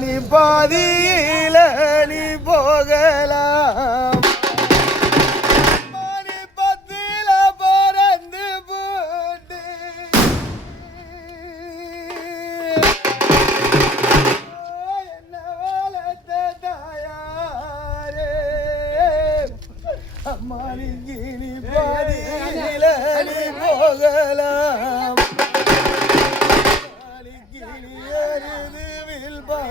நீ பாதியில நீ போகலாம் அம்மா நீ பாதியில நீ போகலாம்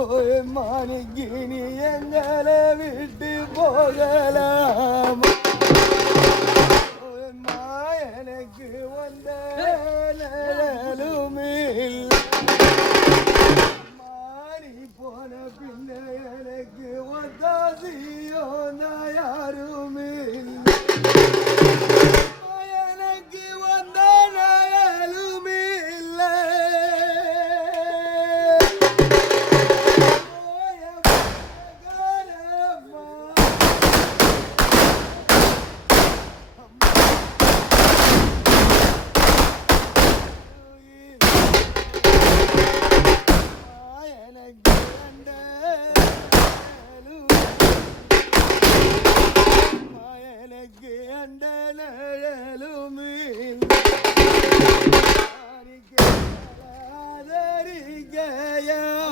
ஒரு மாணிக்கினி எங்களை விட்டு போகலாம்.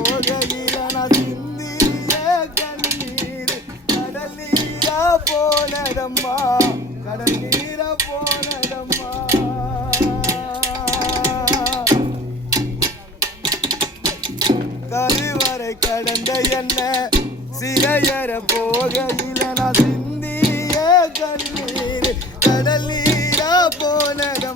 போகையில சிந்திய கண்ணீர் கடல் நீரா போனதம்மா. கடல் நீரா போனதம்மா கருவறை கடந்த என்ன சிறையற போகையில நான் சிந்திய கண்ணீர் கடல் நீரா போனதம்